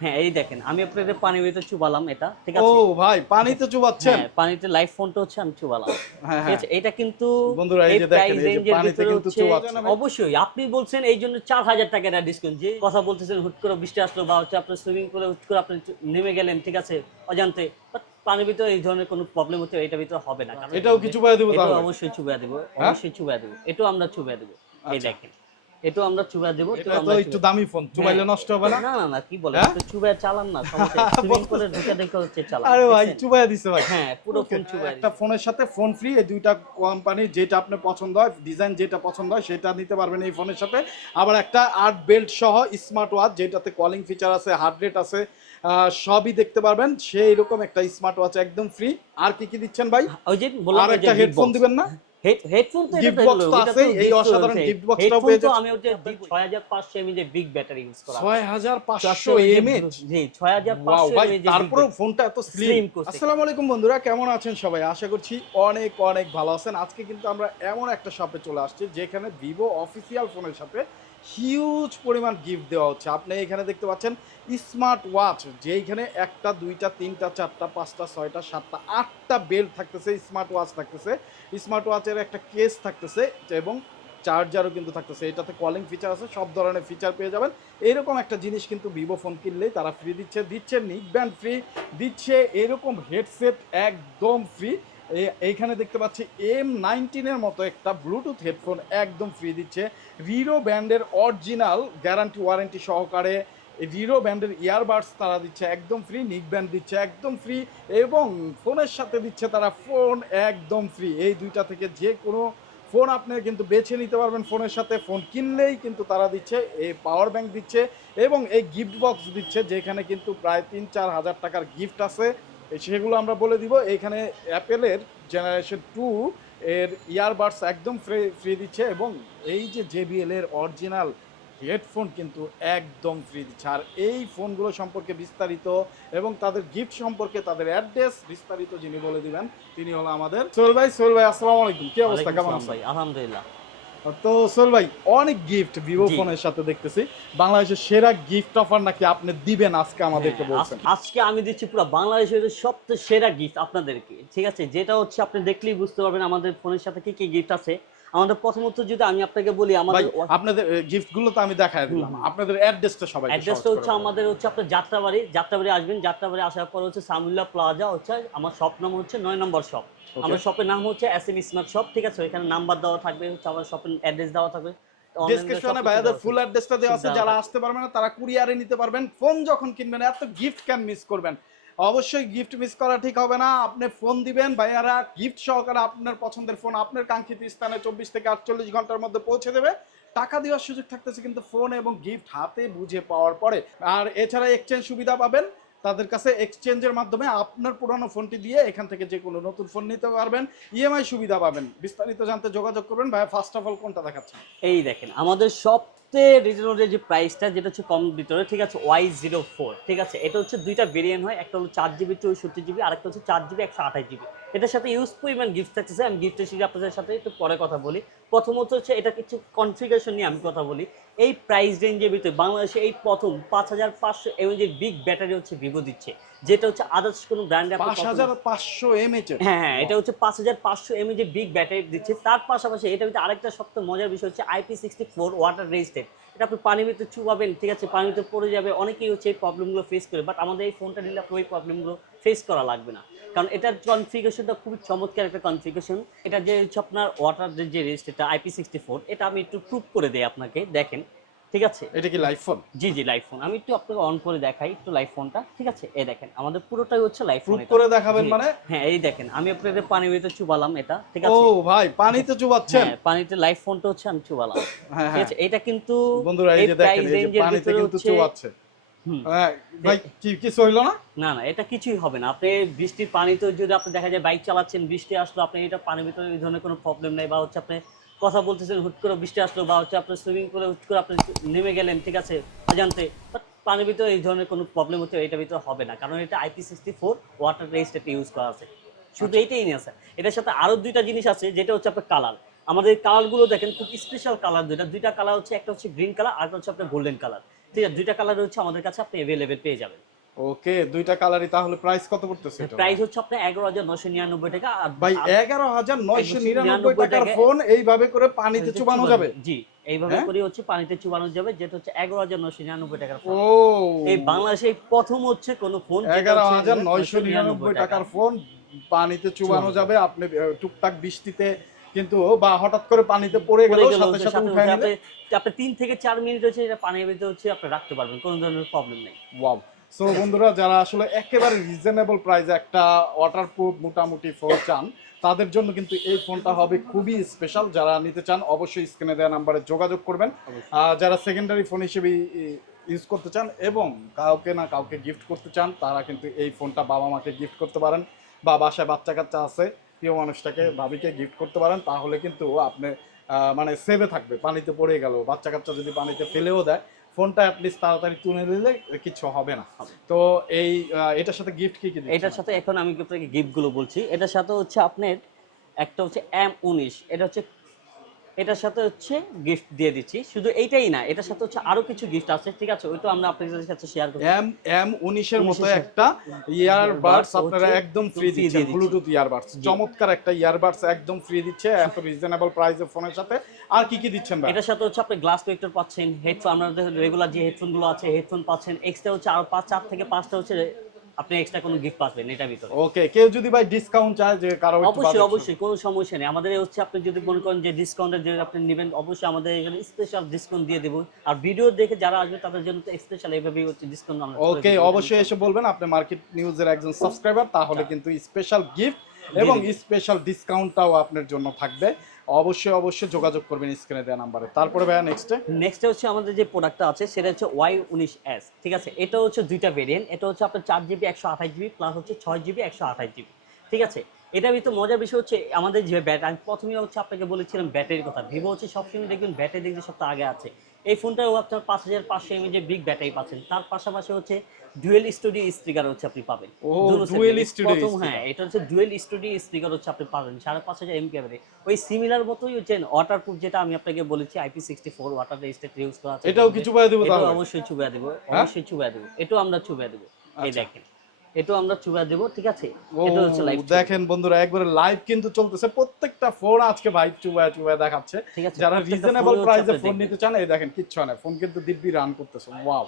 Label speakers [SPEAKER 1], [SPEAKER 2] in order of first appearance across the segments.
[SPEAKER 1] হ্যাঁ এই দেখেন আমি আপনাদের পানির ভিতরে চুবালাম এটা ঠিক
[SPEAKER 2] ও
[SPEAKER 1] আছে?
[SPEAKER 2] ভাই পানি চুবাচ্ছেন।
[SPEAKER 1] হ্যাঁ পানিতে লাইভ ফোনটা হচ্ছে আমি চুবালাম।
[SPEAKER 2] হ্যাঁ
[SPEAKER 1] ঠিক
[SPEAKER 2] হ্যাঁ।
[SPEAKER 1] আছে এটা কিন্তু
[SPEAKER 2] বন্ধুরা, এই
[SPEAKER 1] এই
[SPEAKER 2] যে দেখেন, এই যে পানিতে কিন্তু
[SPEAKER 1] হচ্ছে অবশ্যই আপনি বলছেন এই জন্য চার হাজার টাকা এটা ডিসকাউন্ট যে কথা বলতেছেন হুট করে বৃষ্টি আসলো বা হচ্ছে আপনার সুইমিং করে হুট করে আপনি নেমে গেলেন ঠিক আছে অজান্তে পানির ভিতরে এই ধরনের কোনো প্রবলেম হতে এটা ভিতরে হবে না।
[SPEAKER 2] এটাও কি চুবাই দেবো তাহলে?
[SPEAKER 1] অবশ্যই চুবা দেবো? অবশ্যই এটাও আমরা চুবা দেবো। এই
[SPEAKER 2] আচ্ছা।
[SPEAKER 1] দেখেন এটাও আমরা চুবা দেবো
[SPEAKER 2] এটা তো
[SPEAKER 1] আমরা
[SPEAKER 2] একটু দামি ফোন চুবাইলে
[SPEAKER 1] হ্যাঁ।
[SPEAKER 2] নষ্ট হবে না?
[SPEAKER 1] না না কি
[SPEAKER 2] হ্যাঁ?
[SPEAKER 1] একটু চুবায় চালান না সমস্যা করে ঢুকে দেখে হচ্ছে চালান
[SPEAKER 2] আরে ভাই? চুবাই দিছে ভাই।
[SPEAKER 1] হ্যাঁ পুরো ফোন
[SPEAKER 2] একটা ফোনের সাথে ফোন ফ্রি এই দুইটা কোম্পানি যেটা আপনার পছন্দ হয় ডিজাইন যেটা পছন্দ হয় সেটা নিতে পারবেন এই ফোনের সাথে। আবার একটা আর্ট বেল্ট সহ স্মার্ট ওয়াচ যেটাতে কলিং ফিচার আছে হার্ট রেট আছে সবই দেখতে পারবেন। সেই রকম একটা স্মার্ট ওয়াচ একদম ফ্রি আর কি কি দিচ্ছেন ভাই?
[SPEAKER 1] ওই যে
[SPEAKER 2] আর একটা হেডফোন দিবেন না?
[SPEAKER 1] হেডফোন তো
[SPEAKER 2] গিফট
[SPEAKER 1] বক্স
[SPEAKER 2] তো আছে এই অসাধারণ
[SPEAKER 1] গিফট
[SPEAKER 2] পেয়ে যাচ্ছে
[SPEAKER 1] আমি ওই যে 6500 এমএএইচ এর বিগ ব্যাটারি ইউজ করা।
[SPEAKER 2] ছয় হাজার পাঁচশো
[SPEAKER 1] ওই যে-
[SPEAKER 2] এমএচ
[SPEAKER 1] জি 6500
[SPEAKER 2] ভাই
[SPEAKER 1] mAh এর
[SPEAKER 2] তারপরেও
[SPEAKER 1] big
[SPEAKER 2] ফোনটা এত স্লিম আসসালামু আলাইকুম বন্ধুরা কেমন আছেন সবাই? আশা করছি অনেক অনেক ভালো আছেন। আজকে কিন্তু আমরা এমন একটা শপে চলে আসছি যেখানে ভিভো অফিসিয়াল ফোনের সাথে হিউজ পরিমাণ গিফট দেওয়া হচ্ছে। আপনি এখানে দেখতে পাচ্ছেন স্মার্ট ওয়াচ যেইখানে একটা, দুইটা, তিনটা, চারটা, পাঁচটা, ছয়টা, সাতটা, আটটা বেল্ট থাকতেছে স্মার্ট ওয়াচ থাকতেছে। স্মার্ট ওয়াচের একটা কেস থাকতেছে এবং চার্জারও কিন্তু থাকতেছে। এটাতে কলিং ফিচার আছে, সব ধরনের ফিচার পেয়ে যাবেন। এরকম একটা জিনিস কিন্তু ভিভো ফোন কিনলেই তারা ফ্রি দিচ্ছে দিচ্ছে নিক ব্যান্ড ফ্রি দিচ্ছে এরকম হেডসেট একদম ফ্রি এইখানে দেখতে পাচ্ছি এম নাইনটিনের মতো একটা ব্লুটুথ হেডফোন একদম ফ্রি দিচ্ছে। রিরো ব্যান্ডের অরিজিনাল গ্যারান্টি ওয়ারেন্টি সহকারে রিরো ব্যান্ডের ইয়ারবাডস তারা দিচ্ছে, একদম ফ্রি নিক ব্যান্ড দিচ্ছে, একদম ফ্রি এবং ফোনের সাথে দিচ্ছে তারা ফোন একদম ফ্রি এই দুইটা থেকে যে কোনো ফোন আপনি কিন্তু বেছে নিতে পারবেন ফোনের সাথে। ফোন কিনলেই কিন্তু তারা দিচ্ছে এই পাওয়ার ব্যাংক দিচ্ছে এবং এই গিফট বক্স দিচ্ছে, যেখানে কিন্তু প্রায় তিন চার হাজার টাকার গিফট আছে। সেগুলো আমরা বলে দিব। এখানে অ্যাপেলের জেনারেশন টু এর ইয়ারবাডস একদম ফ্রি ফ্রি দিচ্ছে এবং এই যে জেবিএল এর অরিজিনাল হেডফোন কিন্তু একদম ফ্রি দিচ্ছে। আর এই ফোনগুলো সম্পর্কে বিস্তারিত এবং তাদের গিফট সম্পর্কে তাদের অ্যাড্রেস বিস্তারিত যিনি বলে দিবেন তিনি হলো আমাদের সোহেল ভাই। সোহেল ভাই আসসালামু আলাইকুম। কি অবস্থা? কেমন
[SPEAKER 1] ভাই? আলহামদুলিল্লাহ।
[SPEAKER 2] তো সোহেল ভাই অনেক গিফট ভিভো। ফোনের সাথে দেখতেছি। বাংলাদেশের সেরা গিফট অফার নাকি আপনি দিবেন আজকে আমাদেরকে
[SPEAKER 1] হ্যাঁ,
[SPEAKER 2] বলছেন?
[SPEAKER 1] আজকে আমি দিচ্ছি পুরো বাংলাদেশের সবচেয়ে সেরা গিফট আপনাদেরকে ঠিক আছে? যেটা হচ্ছে আপনি দেখলেই বুঝতে পারবেন আমাদের ফোনের সাথে কি কি গিফট আছে। আমাদের প্রথমত যদি আমি আপনাকে বলি আমাদের
[SPEAKER 2] আপনাদের গিফটগুলো তো আমি দেখাই দিলাম। আপনাদের অ্যাড্রেসটা সবাই
[SPEAKER 1] অ্যাড্রেসটা হচ্ছে আমাদের হচ্ছে আপনার যাত্রাবাড়ি যাত্রাবাড়ি আসবেন যাত্রাবাড়ি আসার পর হচ্ছে সামুল্লা প্লাজা হচ্ছে আমার শপ নাম হচ্ছে নয় নম্বর শপ আমার শপের নাম হচ্ছে এস এম স্মার্ট শপ ঠিক আছে? এখানে নাম্বার দেওয়া থাকবে হচ্ছে আমার শপের অ্যাড্রেস দেওয়া থাকবে।
[SPEAKER 2] ডেসক্রিপশনে ভাইয়াদের ফুল অ্যাড্রেসটা দেওয়া আছে যারা আসতে পারবে না তারা কুরিয়ারে নিতে পারবেন ফোন যখন কিনবেন এত গিফট কেন মিস করবেন? অবশ্যই গিফট মিস করা ঠিক হবে না। আপনি ফোন দিবেন, ভাইয়ারা গিফট সহকারে আপনার পছন্দের ফোন আপনার কাঙ্ক্ষিত স্থানে চব্বিশ থেকে আটচল্লিশ ঘণ্টার মধ্যে পৌঁছে দেবে। টাকা দেওয়ার সুযোগ থাকতেছে কিন্তু ফোন এবং গিফট হাতে বুঝে পাওয়ার পরে। আর এছাড়া এক্সচেঞ্জ সুবিধা পাবেন। তাদের কাছে এক্সচেঞ্জের মাধ্যমে আপনার পুরানো ফোনটি দিয়ে এখান থেকে যে কোনো নতুন ফোন নিতে পারবেন। ইএমআই সুবিধা পাবেন। বিস্তারিত জানতে যোগাযোগ করবেন। ভাইয়া ফার্স্ট অফ অল কোনটা দেখাচ্ছেন?
[SPEAKER 1] এই দেখেন, আমাদের সবচেয়ে রিজনেবল যে প্রাইসটা যেটা হচ্ছে কম ভিতরে, ঠিক আছে ওয়াই জিরো ফোর ঠিক আছে, এটা হচ্ছে দুইটা ভেরিয়েন্ট হয়, একটা হলো চার জিবি চৌষট্টি জিবি আর একটা হচ্ছে চার জিবি একশো আঠাশ জিবি এটার সাথে ইউজ পরিমাণ গিফট থাকতেছে আমি গিফটের সাথে আপনাদের সাথে একটু পরে কথা বলি। প্রথমত হচ্ছে এটা কিছু কনফিগারেশন নিয়ে আমি কথা বলি। এই প্রাইস রেঞ্জের ভিতরে বাংলাদেশে এই প্রথম পাঁচ হাজার পাঁচশো এমএজের বিগ ব্যাটারি হচ্ছে ভিভো দিচ্ছে। যেটা হচ্ছে আদার্স কোনো ব্র্যান্ডে
[SPEAKER 2] পাঁচ হাজার পাঁচশো এমএচ
[SPEAKER 1] হ্যাঁ হ্যাঁ এটা হচ্ছে পাঁচ হাজার পাঁচশো এমএ যে বিগ ব্যাটারি দিচ্ছে তার পাশাপাশি এটা ভিতরে আরেকটা সবচেয়ে মজার বিষয় হচ্ছে IP sixty four water resisted এটা আপনি পানির ভিতরে চুবাবেন ঠিক আছে পানির ভিতরে পড়ে যাবে অনেকেই হচ্ছে এই প্রবলেমগুলো ফেস করে বাট আমাদের এই ফোনটা নিলে আপনি ওই প্রবলেমগুলো ফেস করা লাগবে না। কারণ এটার কনফিগারেশনটা খুবই চমৎকার একটা কনফিগারেশন এটা যে হচ্ছে আপনার ওয়াটার যে রেজিস্টারটা আইপি সিক্সটি ফোর এটা আমি একটু প্রুভ করে দিই আপনাকে দেখেন। ঠিক আছে?
[SPEAKER 2] এটা কি লাইভ ফোন
[SPEAKER 1] জি জি লাইভ ফোন আমি একটু আপনাকে অন করে দেখাই একটু লাইভ ফোনটা ঠিক আছে? এই দেখেন আমাদের পুরোটাই হচ্ছে লাইভ ফোন
[SPEAKER 2] করে দেখাবেন মানে?
[SPEAKER 1] হ্যাঁ এই দেখেন আমি আপনাদের পানির ভিতরে চুবালাম এটা ঠিক আছে?
[SPEAKER 2] ও ভাই পানি তো চুবাচ্ছেন?
[SPEAKER 1] হ্যাঁ পানিতে লাইভ ফোনটা হচ্ছে আমি চুবালাম।
[SPEAKER 2] হ্যাঁ
[SPEAKER 1] ঠিক
[SPEAKER 2] হ্যাঁ।
[SPEAKER 1] আছে? এটা কিন্তু
[SPEAKER 2] বন্ধুরা এই যে দেখেন এই যে পানিতে কিন্তু চুবাচ্ছে। হ্যাঁ ভাই কিছু হইল না?
[SPEAKER 1] না না এটা কিছুই হবে না। আপনি বৃষ্টির পানিতে যদি আপনি দেখা যায় বাইক চালাচ্ছেন বৃষ্টি আসলো আপনি এটা পানির ভিতরে এই ধরনের কোনো প্রবলেম নেই বা হচ্ছে আপনি কথা বলতেছেন হুট করে বৃষ্টি আসলো বা হচ্ছে আপনি সুইমিং করে হুট করে আপনি নেমে গেলেন ঠিক আছে অজান্তে But পানির ভিতরে এই ধরনের কোনো প্রবলেম হচ্ছে এটার ভিতরে হবে না। কারণ এটা আইপি সিক্সটি ফোর ওয়াটার রেজিস্টারটা ইউজ করা আছে। শুধু এইটাই নিয়ে আছে। এটার সাথে আরও দুইটা জিনিস আছে যেটা হচ্ছে আপনার কালার আমাদের কালারগুলো দেখেন খুব স্পেশাল কালার দুইটা। দুইটা কালার হচ্ছে একটা হচ্ছে গ্রিন কালার আর একটা হচ্ছে আপনার গোল্ডেন কালার ঠিক আছে দুইটা কালার হচ্ছে আমাদের কাছে আপনি অ্যাভেলেবেল পেয়ে যাবেন।
[SPEAKER 2] ওকে দুইটা কালারই তাহলে প্রাইস কত পড়তেছে এটা?
[SPEAKER 1] প্রাইস হচ্ছে আপনার এগারো হাজার নশো নিরানব্বই টাকা আর
[SPEAKER 2] ভাই
[SPEAKER 1] আর-
[SPEAKER 2] এগারো হাজার নয়শো নিরানব্বই
[SPEAKER 1] 999
[SPEAKER 2] টাকার ফোন এইভাবে করে পানিতে চুবানো যাবে?
[SPEAKER 1] জি এইভাবে
[SPEAKER 2] হ্যাঁ?
[SPEAKER 1] করে হচ্ছে পানিতে চুবানো যাবে যেটা হচ্ছে এগারো হাজার নশো নিরানব্বই টাকার
[SPEAKER 2] ও।
[SPEAKER 1] এই বাংলাদেশে প্রথম হচ্ছে কোন ফোন যেটা
[SPEAKER 2] এগারো হাজার নয়শো নিরানব্বই টাকার ফোন পানিতে চুবানো যাবে আপনি টুকটাক বৃষ্টিতে কিন্তু বা হঠাৎ করে পানিতে পড়ে গেল সাথে সাথে উঠায় নিলে
[SPEAKER 1] আপনি আপনি তিন থেকে চার মিনিট হচ্ছে এটা পানির ভিতরে হচ্ছে আপনি রাখতে পারবেন কোনো ধরনের প্রবলেম নেই।
[SPEAKER 2] ওয়াও সো বন্ধুরা যারা আসলে একেবারে রিজনেবল প্রাইসে একটা ওয়াটারপ্রুফ মোটামুটি ফোন চান তাদের জন্য কিন্তু এই ফোনটা হবে খুবই স্পেশাল যারা নিতে চান অবশ্যই স্ক্রিনে দেওয়া নাম্বারে যোগাযোগ করবেন। আর যারা সেকেন্ডারি ফোন হিসেবে ইউজ করতে চান এবং কাউকে না কাউকে গিফট করতে চান তারা কিন্তু এই ফোনটা বাবা মাকে গিফট করতে পারেন বা বাসায় বাচ্চা কাচ্চা আছে প্রিয় মানুষটাকে ভাবিকে গিফট করতে পারেন তাহলে কিন্তু আপনি মানে সেভে থাকবে পানিতে পড়ে গেল। বাচ্চা কাচ্চা যদি পানিতে ফেলেও দেয় ফোনটা অ্যাটলিস্ট তাড়াতাড়ি তুলে নিলে কিছু হবে না। তো এই এটার সাথে গিফট কি কি
[SPEAKER 1] এটার সাথে এখন আমি আপনাকে গিফটগুলো বলছি। এটার সাথে হচ্ছে আপনার একটা হচ্ছে এম উনিশ এটা হচ্ছে এটার সাথে হচ্ছে গিফট দিয়ে দিচ্ছি। শুধু এইটাই না এটার সাথে হচ্ছে আরও কিছু গিফট আছে ঠিক আছে? ওইটা আমরা আপনাদের কাছে শেয়ার করব
[SPEAKER 2] এম এম উনিশের মতো একটা ইয়ারবাডস আপনারা একদম ফ্রি দিচ্ছেন ব্লুটুথ ইয়ারবাডস চমৎকার একটা ইয়ারবাডস একদম ফ্রি দিচ্ছে এত রিজনেবল প্রাইসে ফোনের সাথে। আর কি কি দিচ্ছেন ভাই?
[SPEAKER 1] এটার সাথে হচ্ছে আপনি গ্লাস প্রোটেক্টর পাচ্ছেন হেডফোন আমাদের রেগুলার যে হেডফোনগুলো আছে হেডফোন পাচ্ছেন এক্সট্রা হচ্ছে আরও পাঁচ চার থেকে পাঁচটা হচ্ছে আপনি এক্সট্রা কোনো গিফট পাবেন এটার ভিতরে।
[SPEAKER 2] ওকে কেউ যদি ভাই ডিসকাউন্ট চায় যে কারও
[SPEAKER 1] অবশ্যই অবশ্যই কোনো সমস্যা নেই। আমাদের হচ্ছে আপনি যদি মনে করেন যে ডিসকাউন্টের যে আপনি নেবেন অবশ্যই আমাদের এখানে স্পেশাল ডিসকাউন্ট দিয়ে দেবো। আর ভিডিও দেখে যারা আসবে তাদের জন্য তো স্পেশাল এইভাবেই হচ্ছে ডিসকাউন্ট আমরা
[SPEAKER 2] ওকে অবশ্যই এসে বলবেন আপনি মার্কেট নিউজের একজন সাবস্ক্রাইবার তাহলে কিন্তু স্পেশাল গিফট এবং স্পেশাল ডিসকাউন্টটাও আপনার জন্য থাকবে। অবশ্যই অবশ্যই যোগাযোগ করবেন স্ক্রিনে দেওয়া নাম্বারে। তারপরে ভাইয়া নেক্সটে
[SPEAKER 1] নেক্সট হচ্ছে আমাদের যে প্রোডাক্টটা আছে সেটা হচ্ছে ওয়াই উনিশ এস ঠিক আছে? এটা হচ্ছে দুইটা ভেরিয়েন্ট এটা হচ্ছে আপনার চার জিবি একশো আঠাশ জিবি প্লাস হচ্ছে ছয় জিবি একশো আঠাশ জিবি ঠিক আছে? এটার ভিতরে মজার বিষয় হচ্ছে আমাদের যে ব্যাটারি আমি প্রথমে হচ্ছে আপনাকে বলেছিলাম ব্যাটারির কথা। ভিভো হচ্ছে সবসময় দেখবেন ব্যাটারি দেখতে সবটা আগে আছে। এই ফোনটাও আপনার পাঁচ হাজার পাঁচশো এমএ যে বিগ ব্যাটারি পাচ্ছেন তার পাশাপাশি হচ্ছে ডুয়েল স্টুডিও স্পিকার হচ্ছে আপনি পাবেন। হ্যাঁ এটা হচ্ছে ডুয়েল স্টুডিও স্পিকার হচ্ছে আপনি পাবেন সাড়ে পাঁচ হাজার এম ক্যামেরে ওই সিমিলার মতোই হচ্ছে ওয়াটার প্রুফ যেটা আমি আপনাকে বলেছি IP sixty four water register use করা আছে।
[SPEAKER 2] এটাও কি চুবাই দেবো
[SPEAKER 1] অবশ্যই চুবিয়ে দেবো
[SPEAKER 2] হ্যাঁ?
[SPEAKER 1] অবশ্যই চুবিয়ে দেবো। এটাও আমরা চুবিয়ে দেবো। এই
[SPEAKER 2] আচ্ছা।
[SPEAKER 1] দেখেন। এটাও আমরা দেবো ঠিক আছে? এটা হচ্ছে লাইভ
[SPEAKER 2] দেখেন বন্ধুরা একবারে লাইভ কিন্তু চলতেছে প্রত্যেকটা ফোন আজকে ভাই চুবায় চুবায় দেখাচ্ছে। যারা রিজনেবল প্রাইসে ফোন নিতে চান এই দেখেন কিচ্ছু না। ফোন কিন্তু দিব্যি রান করতেছে ওয়াও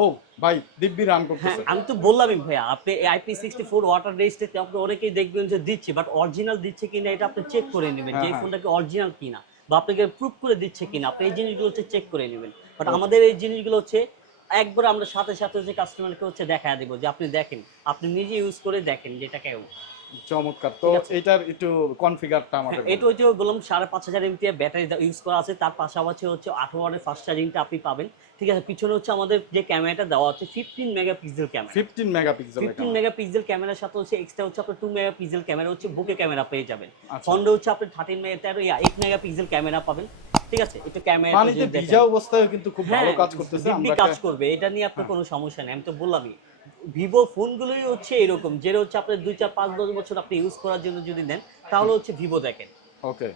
[SPEAKER 2] ও ভাই দিব্যি রান
[SPEAKER 1] হ্যাঁ
[SPEAKER 2] করতেছে।
[SPEAKER 1] আমি তো বললামই ভাইয়া আপনি আইপি সিক্সটি ফোর ওয়াটার আপনি অনেকেই দেখবেন যে দিচ্ছে বাট অরিজিনাল দিচ্ছে কিনা এটা আপনি চেক করে নেবেন যে এই
[SPEAKER 2] হ্যাঁ,
[SPEAKER 1] ফোনটাকে অরিজিনাল কিনা বা আপনাকে প্রুফ করে দিচ্ছে কিনা আপনি এই জিনিসগুলো হচ্ছে চেক করে নেবেন। বাট আমাদের এই জিনিসগুলো হচ্ছে একবার আমরা সাথে সাথে হচ্ছে কাস্টমারকে হচ্ছে দেখা দেবো যে আপনি দেখেন আপনি নিজে ইউজ করে দেখেন যেটা কেউ
[SPEAKER 2] চমৎকার। তো এটার একটু কনফিগারটা আমাদের
[SPEAKER 1] হ্যাঁ, এটা হচ্ছে বললাম সাড়ে পাঁচ হাজার এমপিআর ব্যাটারি ইউজ করা আছে তার পাশাপাশি হচ্ছে আঠারো ওয়াটের ফাস্ট চার্জিংটা আপনি পাবেন। ঠিক আছে? পিছনে হচ্ছে আমাদের যে ক্যামেরাটা দেওয়া হচ্ছে fifteen megapixel camera
[SPEAKER 2] fifteen megapixel
[SPEAKER 1] fifteen megapixel ক্যামেরার সাথে হচ্ছে এক্সট্রা হচ্ছে আপনার টু মেগাপিক্সেল ক্যামেরা হচ্ছে বুকে ক্যামেরা পেয়ে যাবেন।
[SPEAKER 2] আচ্ছা।
[SPEAKER 1] ফ্রন্টে হচ্ছে আপনি থার্টিন মেগা তেরো এইট মেগাপিক্সেল ক্যামেরা পাবেন। ঠিক আছে একটু ক্যামেরা
[SPEAKER 2] পানিতে ভিজা অবস্থায় কিন্তু খুব ভালো কাজ করতেছে আমরা
[SPEAKER 1] হ্যাঁ, কাজ করবে এটা নিয়ে আপনার কোনো সমস্যা নেই আমি তো বললামই। ভিভো ফোনগুলোই হচ্ছে এরকম যেটা হচ্ছে আপনার দুই চার পাঁচ দশ বছর আপনি ইউজ করার জন্য যদি নেন তাহলে হচ্ছে ভিভো দেখেন।
[SPEAKER 2] ওকে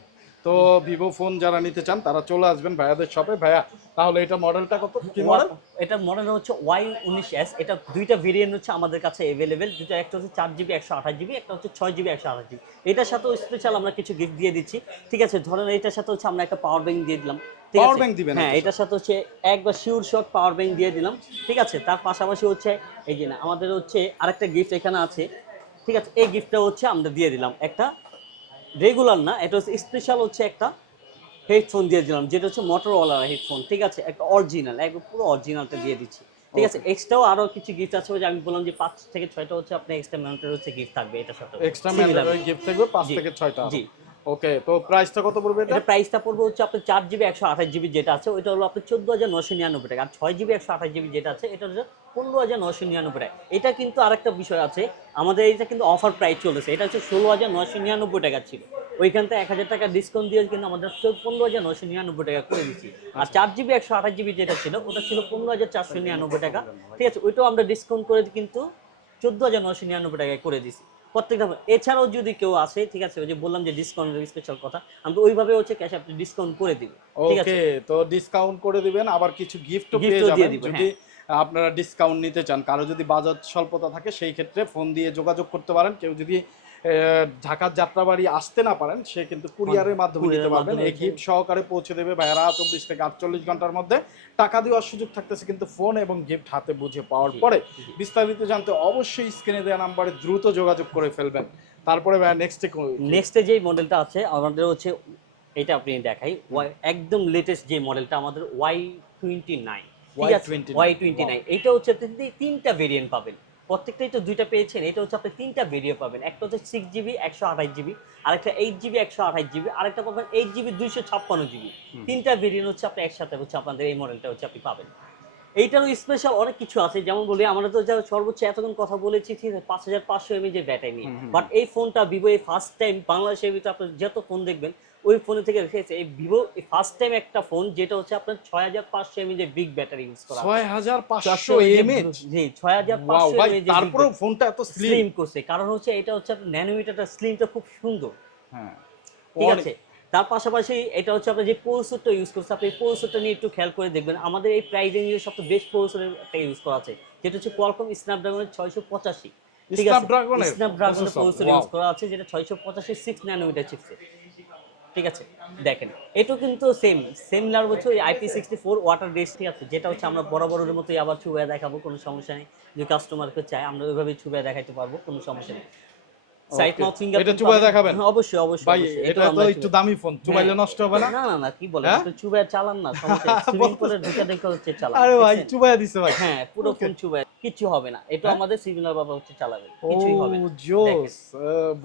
[SPEAKER 2] তো ভিভো ফোন যারা নিতে চান তারা চলে আসবেন ভাইয়াদের শপে ভাইয়া তাহলে এটা মডেলটা কত? কি মডেল
[SPEAKER 1] এটার মডেল হচ্ছে ওয়াই উনিশ এস এটা দুইটা ভেরিয়েন্ট হচ্ছে আমাদের কাছে অ্যাভেলেবেল দুটো একটা হচ্ছে চার জিবি একশো আঠাশ জিবি একটা হচ্ছে ছয় জিবি একশো আঠাশ জিবি এটার সাথেও স্পেশাল আমরা কিছু গিফট দিয়ে দিচ্ছি। ঠিক আছে ধরেন এটার সাথে হচ্ছে আমরা একটা পাওয়ার ব্যাংক দিয়ে দিলাম।
[SPEAKER 2] পাওয়ার
[SPEAKER 1] আছে?
[SPEAKER 2] দিবেন
[SPEAKER 1] হ্যাঁ
[SPEAKER 2] এটার
[SPEAKER 1] এটার সাথে হচ্ছে একবার শিওর শট পাওয়ার ব্যাংক দিয়ে দিলাম। ঠিক আছে তার পাশাপাশি হচ্ছে এই যে না আমাদের হচ্ছে আরেকটা গিফট এখানে আছে। ঠিক আছে এই গিফটটা হচ্ছে আমরা দিয়ে দিলাম। একটা রেগুলার না এটা হচ্ছে স্পেশাল হচ্ছে একটা হেডফোন দিয়ে দিলাম যেটা হচ্ছে মোটরওয়ালার হেডফোন ঠিক আছে? একটা অরিজিনাল একদম পুরো অরিজিনালটা দিয়ে দিচ্ছি ঠিক আছে? এক্সট্রাও আরও কিছু গিফট আছে যে আমি বললাম যে পাঁচ থেকে ছয়টা হচ্ছে আপনার এক্সট্রা ম্যান্টের হচ্ছে গিফট থাকবে এটা সাথে
[SPEAKER 2] এক্সট্রা
[SPEAKER 1] ম্যান্টের
[SPEAKER 2] গিফট থাকবে পাঁচ থেকে ছয়টা
[SPEAKER 1] জি।
[SPEAKER 2] ওকে, তো প্রাইসটা কত পড়বে এটা?
[SPEAKER 1] প্রাইসটা পড়বে হচ্ছে আপনার চার জিবি একশো আঠাশ জিবি যেটা আছে, ওইটা হলো আপনার হাজার নশো নিরানব্বই টাকা। আর ছয় জিবি একশো আঠাশ জিবি যেটা আছে, এটা হচ্ছে পনেরো হাজার নশো নিরানব্বই টাকা। এটা কিন্তু আরেকটা বিষয় আছে, আমাদের কিন্তু অফার প্রাইস চলেছে এটা হচ্ছে ষোলো হাজার নশো নিরানব্বই টাকা ছিল। ওইখান থেকে এক হাজার টাকা ডিসকাউন্ট দিয়ে কিন্তু আমাদের পনেরো হাজার নশো নিরানব্বই টাকা করে দিচ্ছি আর চার জিবি একশো আঠাশ জিবি যেটা ছিল, ওটা ছিল পনেরো হাজার চারশো নিরানব্বই টাকা। ঠিক আছে, ওইটাও আমরা ডিসকাউন্ট করে কিন্তু চোদ্দ হাজার নশো নিরানব্বই টাকায় করে দিছি প্রত্যেকটা। এছাড়াও যদি কেউ আসে ঠিক আছে ওই যে বললাম যে ডিসকাউন্ট স্পেশাল কথা আমি ওইভাবে হচ্ছে ক্যাশ আপনি ডিসকাউন্ট করে দিব ঠিক আছে?
[SPEAKER 2] ওকে তো ডিসকাউন্ট করে দিবেন আবার কিছু গিফটও পেয়ে
[SPEAKER 1] দিয়ে
[SPEAKER 2] যাবেন। যদি আপনারা ডিসকাউন্ট নিতে চান কারও যদি বাজার স্বল্পতা থাকে সেই ক্ষেত্রে ফোন দিয়ে যোগাযোগ করতে পারেন। কেউ যদি ঢাকার যাত্রাবাড়ি আসতে না পারেন সে কিন্তু কুরিয়ারের মাধ্যমে নিতে পারবেন। এই গিফট সহকারে পৌঁছে দেবে ভাইয়ারা চব্বিশ থেকে আটচল্লিশ ঘণ্টার মধ্যে। টাকা দেওয়ার সুযোগ থাকতেছে কিন্তু ফোন এবং গিফট হাতে বুঝে পাওয়ার পরে। বিস্তারিত জানতে অবশ্যই স্ক্রিনে দেওয়া নাম্বারে দ্রুত যোগাযোগ করে ফেলবেন। তারপরে ভাইয়া নেক্সটে
[SPEAKER 1] নেক্সটে যেই মডেলটা আছে আমাদের হচ্ছে এটা আপনি দেখাই। একদম লেটেস্ট যে মডেলটা আমাদের ওয়াই টোয়েন্টি নাইন ঠিক আছে?
[SPEAKER 2] Y29
[SPEAKER 1] ওয়াই টোয়েন্টি নাইন এটা হচ্ছে তিনটা ভেরিয়েন্ট পাবেন। প্রত্যেকটাই তো দুইটা পেয়েছেন এটা হচ্ছে আপনি তিনটা ভেরিয়েন্ট পাবেন। একটা হচ্ছে সিক্স জিবি একশো আঠাশ জিবি আরেকটা এইট জিবি একশো আঠাশ জিবি আরেকটা পাবেন এইট জিবি দুইশো ছাপ্পান্ন জিবি তিনটা ভেরিয়েন্ট হচ্ছে আপনি একসাথে হচ্ছে আপনাদের এই মডেলটা হচ্ছে আপনি পাবেন। এইটারও স্পেশাল অনেক কিছু আছে যেমন বলি আমরা তো যা সর্বোচ্চ এতক্ষণ কথা বলেছি ঠিক আছে পাঁচ হাজার পাঁচশো এমএ যে ব্যাটারি নিয়ে। বাট এই ফোনটা ভিভো এই ফার্স্ট টাইম বাংলাদেশের ভিতরে আপনার যত ফোন দেখবেন ওই ফোনে থেকে রেখেছে এই ভিভো ফার্স্ট টাইম একটা ফোন যেটা হচ্ছে আপনার ছয় হাজার পাঁচশো এমএ যে বিগ ব্যাটারি ইউজ করা।
[SPEAKER 2] ছয় হাজার পাঁচশো এমএচ
[SPEAKER 1] জি ছয় হাজার পাঁচশো
[SPEAKER 2] ভাই
[SPEAKER 1] এমএ
[SPEAKER 2] তারপরেও ফোনটা এত স্লিম
[SPEAKER 1] করছে। কারণ হচ্ছে এটা হচ্ছে ন্যানোমিটারটা স্লিমটা খুব সুন্দর।
[SPEAKER 2] হ্যাঁ।
[SPEAKER 1] ঠিক আছে? তার পাশাপাশি এটা হচ্ছে আপনি যে প্রসেসরটা ইউজ করছে আপনি এই প্রসেসরটা নিয়ে একটু খেয়াল করে দেখবেন আমাদের এই প্রাইস রেঞ্জের সবচেয়ে বেস্ট প্রসেসরের একটা ইউজ করা আছে। যেটা হচ্ছে কোয়ালকম স্ন্যাপড্রাগনের ছয়শো পঁচাশি। ঠিক আছে? স্ন্যাপড্রাগনের প্রসেসর ইউজ করা আছে যেটা ছয়শো পঁচাশি সিক্স ন্যানোমিটার চিপসেট ঠিক আছে? দেখেন, এটাও কিন্তু সেম সেমিলার হচ্ছে ওই আইপি সিক্সটি ফোর ওয়াটার ঠিক আছে, যেটা হচ্ছে আমরা বরাবরের মতোই আবার ছুবে দেখাবো, কোনো সমস্যা নেই। যদি কাস্টমারকে চাই আমরা ওইভাবেই ছুবে দেখাতে পারব, কোনো সমস্যা নেই। Side
[SPEAKER 2] Okay.
[SPEAKER 1] মাউথ ফিঙ্গার
[SPEAKER 2] এটা দেখাবেন?
[SPEAKER 1] অবশ্যই অবশ্যই
[SPEAKER 2] ভাই এটা তো একটু দামি ফোন চুবাইলে নষ্ট হবে না?
[SPEAKER 1] না না কি বলে
[SPEAKER 2] হ্যাঁ?
[SPEAKER 1] চালান না সমস্যা সুইমিং ঢুকে দেখে হচ্ছে চালান
[SPEAKER 2] আরে ভাই? দিছে ভাই।
[SPEAKER 1] হ্যাঁ পুরো ফোন কিছু হবে না। এটা
[SPEAKER 2] হ্যাঁ?
[SPEAKER 1] আমাদের সিগন্যাল বাবা হচ্ছে চালাবে কিছুই হবে না।
[SPEAKER 2] জোস।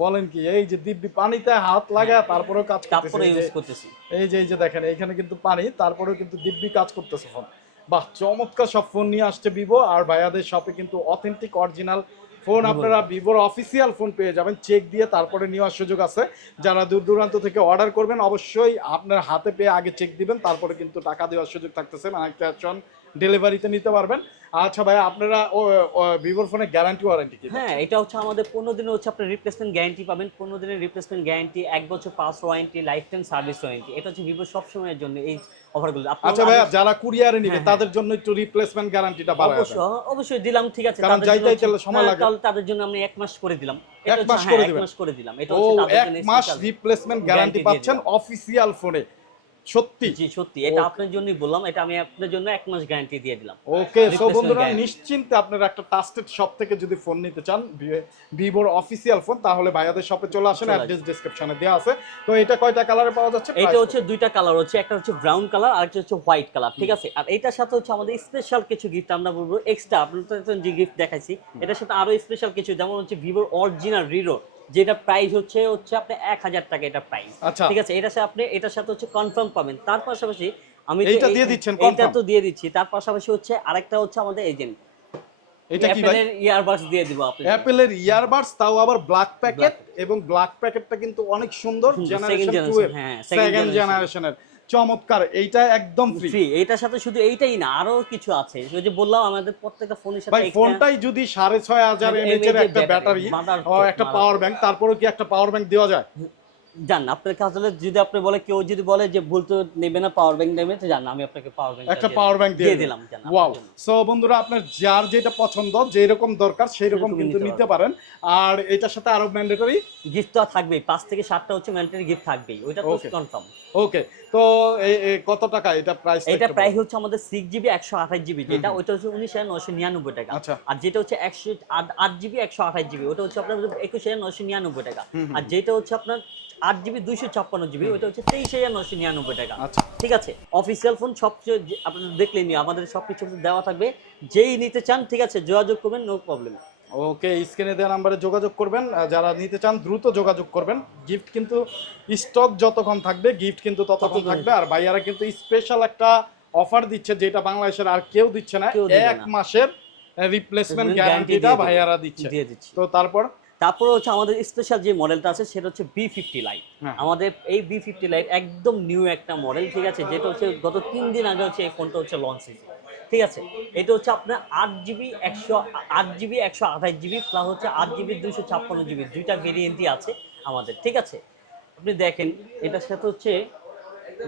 [SPEAKER 2] বলেন কি এই যে দিব্যি পানিতে হাত লাগা তারপরেও কাজ করতেছে
[SPEAKER 1] তারপরে ইউজ করতেছি।
[SPEAKER 2] এই যে এই যে দেখেন এখানে কিন্তু পানি তারপরেও কিন্তু দিব্যি কাজ করতেছে ফোন বাহ চমৎকার সব ফোন নিয়ে আসছে ভিভো আর ভাইয়াদের শপে কিন্তু অথেন্টিক অরিজিনাল ফোন আপনারা ভিভোর অফিসিয়াল ফোন পেয়ে যাবেন চেক দিয়ে তারপরে নেওয়ার সুযোগ আছে। যারা দূর দূরান্ত থেকে অর্ডার করবেন অবশ্যই আপনার হাতে পেয়ে আগে চেক দিবেন তারপরে কিন্তু টাকা দেওয়ার সুযোগ থাকতেছে। মানে একটা ডেলিভারিতে নিতে পারবেন। আচ্ছা ভাই আপনারা ভিভোর ফোনের গ্যারান্টি ওয়ারেন্টি কি?
[SPEAKER 1] হ্যাঁ এটা হচ্ছে আমাদের পনেরো দিনের হচ্ছে আপনার রিপ্লেসমেন্ট গ্যারান্টি পাবেন। পনেরো দিনের রিপ্লেসমেন্ট গ্যারান্টি এক বছর plus warranty life time service warranty এটা হচ্ছে ভিভো সবসময়ের জন্য এই অফারগুলো
[SPEAKER 2] আচ্ছা যারা কুরিয়ারে নিবে
[SPEAKER 1] হ্যাঁ, হ্যাঁ।
[SPEAKER 2] তাদের জন্য একটু রিপ্লেসমেন্ট গ্যারান্টিটা বাড়ায়
[SPEAKER 1] অবশ্যই অবশ্যই দিলাম ঠিক আছে।
[SPEAKER 2] কারণ
[SPEAKER 1] তাদের
[SPEAKER 2] যাইতে
[SPEAKER 1] জন্য
[SPEAKER 2] সময়
[SPEAKER 1] হ্যাঁ,
[SPEAKER 2] লাগে।
[SPEAKER 1] তাহলে তাদের জন্য এক মাস করে দিলাম।
[SPEAKER 2] এক মাস করে
[SPEAKER 1] এক মাস করে দিলাম। এটা হচ্ছে তাদের
[SPEAKER 2] এক মাস রিপ্লেসমেন্ট গ্যারান্টি পাচ্ছেন ফোনে সত্যি?
[SPEAKER 1] জি সত্যি। এটা আপনার জন্যই বললাম এটা আমি আপনার জন্য এক মাস গ্যারান্টি দিয়ে দিলাম।
[SPEAKER 2] ওকে সো বন্ধুরা নিশ্চিন্তে আপনারা একটা ট্রাস্টেড শপ থেকে যদি ফোন নিতে চান ভিভোর অফিসিয়াল ফোন তাহলে ভাইয়াদের শপে চলে আসেন অ্যাড্রেস ডেসক্রিপশনে দেওয়া আছে। তো এটা কয়টা কালারে পাওয়া যাচ্ছে?
[SPEAKER 1] এটা হচ্ছে দুইটা কালার হচ্ছে একটা হচ্ছে ব্রাউন কালার আর একটা হচ্ছে হোয়াইট কালার ঠিক আছে? আর এটার সাথে হচ্ছে আমাদের স্পেশাল কিছু গিফট আমরা বলব এক্সট্রা আপনার যে গিফট দেখাইছি এটার সাথে আরও স্পেশাল কিছু যেমন হচ্ছে ভিভোর অরিজিনাল রিরো যেটা প্রাইস হচ্ছে হচ্ছে আপনি এক হাজার টাকা এটা প্রাইস
[SPEAKER 2] আচ্ছা।
[SPEAKER 1] ঠিক আছে? এটা সাথে আপনি এটার সাথে হচ্ছে কনফার্ম পাবেন। তার পাশাপাশি আমি এটা
[SPEAKER 2] দিয়ে দিচ্ছেন, এটা?
[SPEAKER 1] তো দিয়ে দিচ্ছি। তার পাশাপাশি হচ্ছে আরেকটা হচ্ছে আমাদের এজেন্ট
[SPEAKER 2] এটা কি ভাই?
[SPEAKER 1] ইয়ারবাডস দিয়ে দিব আপনি
[SPEAKER 2] অ্যাপলের ইয়ারবাডস তাও আবার ব্ল্যাক প্যাকেট এবং ব্ল্যাক প্যাকেটটা কিন্তু অনেক সুন্দর জেনারেশন 2 এর
[SPEAKER 1] হ্যাঁ,
[SPEAKER 2] সেকেন্ড জেনারেশনের চমৎকার এইটা একদম ফ্রি
[SPEAKER 1] ফ্রি এটার সাথে শুধু এইটাই না আরও কিছু আছে। ওই যে বললাম আমাদের প্রত্যেকটা ফোনের সাথে
[SPEAKER 2] ভাই ফোনটাই যদি সাড়ে ছয় হাজার
[SPEAKER 1] মানে
[SPEAKER 2] এর একটা ব্যাটারি ও একটা পাওয়ার ব্যাংক তারপরে কি একটা পাওয়ার ব্যাংক দেওয়া যায়?
[SPEAKER 1] জান আপনার কাছে যদি আপনি বলে কেউ যদি বলে যে ভুল তো নেবে না পাওয়ার ব্যাংক নেবে তো জান আমি আপনাকে পাওয়ার ব্যাংক
[SPEAKER 2] একটা পাওয়ার ব্যাংক
[SPEAKER 1] দিয়ে দিলাম।
[SPEAKER 2] ওয়াও সো বন্ধুরা আপনার যার যেটা পছন্দ যেই রকম দরকার সেই রকম কিন্তু
[SPEAKER 1] নিতে
[SPEAKER 2] পারেন। আর এটার সাথে আরও ম্যান্ডেটরি
[SPEAKER 1] গিফট তো থাকবেই পাঁচ থেকে সাতটা হচ্ছে ম্যান্ডেটরি গিফট থাকবেই ওইটা তো কনফার্ম
[SPEAKER 2] ওকে তো কত টাকা এটা প্রাইস
[SPEAKER 1] এটা প্রাইস হচ্ছে আমাদের সিক্স জিবি একশো আঠাশ জিবি যেটা ওইটা হচ্ছে উনিশ হাজার নশো নিরানব্বই টাকা।
[SPEAKER 2] আচ্ছা।
[SPEAKER 1] আর যেটা হচ্ছে একশো আট- আট জিবি একশো আঠাশ জিবি ওটা হচ্ছে আপনার একুশ হাজার নশো নিরানব্বই টাকা। আর যেটা হচ্ছে আপনার আট জিবি দুইশো ছাপ্পান্ন জিবি ওটা হচ্ছে তেইশ হাজার নশো নিরানব্বই টাকা।
[SPEAKER 2] আচ্ছা।
[SPEAKER 1] ঠিক আছে? অফিসিয়াল ফোন সবচেয়ে যে- আপনারা দেখলেনি আমাদের সব কিছু দেওয়া থাকবে। যেই নিতে চান ঠিক আছে যোগাযোগ করবেন নো প্রবলেম
[SPEAKER 2] ওকে স্ক্রিনে দেওয়া নাম্বারে যোগাযোগ করবেন। যারা নিতে চান দ্রুত যোগাযোগ করবেন। গিফট কিন্তু স্টক যতক্ষণ থাকবে গিফট কিন্তু ততক্ষণ। থাকবে। আর ভাইয়ারা কিন্তু স্পেশাল একটা অফার দিচ্ছে যেটা বাংলাদেশের আর কেউ দিচ্ছে না। এক মাসের রিপ্লেসমেন্ট গ্যারান্টিটা। ভাইয়ারা দিচ্ছি। তো তারপর?
[SPEAKER 1] তারপরে হচ্ছে আমাদের স্পেশাল যে মডেলটা আছে সেটা হচ্ছে বি ফিফটি লাইট। আমাদের এই বি ফিফটি লাইট একদম নিউ একটা মডেল ঠিক আছে? যেটা হচ্ছে গত তিন দিন আগে হচ্ছে এই ফোনটা হচ্ছে লঞ্চ হয়েছে। ঠিক আছে? এটা হচ্ছে আপনার আট জিবি একশো আট জিবি একশো আঠাশ জিবি প্লাস হচ্ছে আট জিবি দুইশো ছাপ্পান্ন জিবি দুইটা ভেরিয়েন্টই আছে আমাদের ঠিক আছে? আপনি দেখেন এটার সাথে হচ্ছে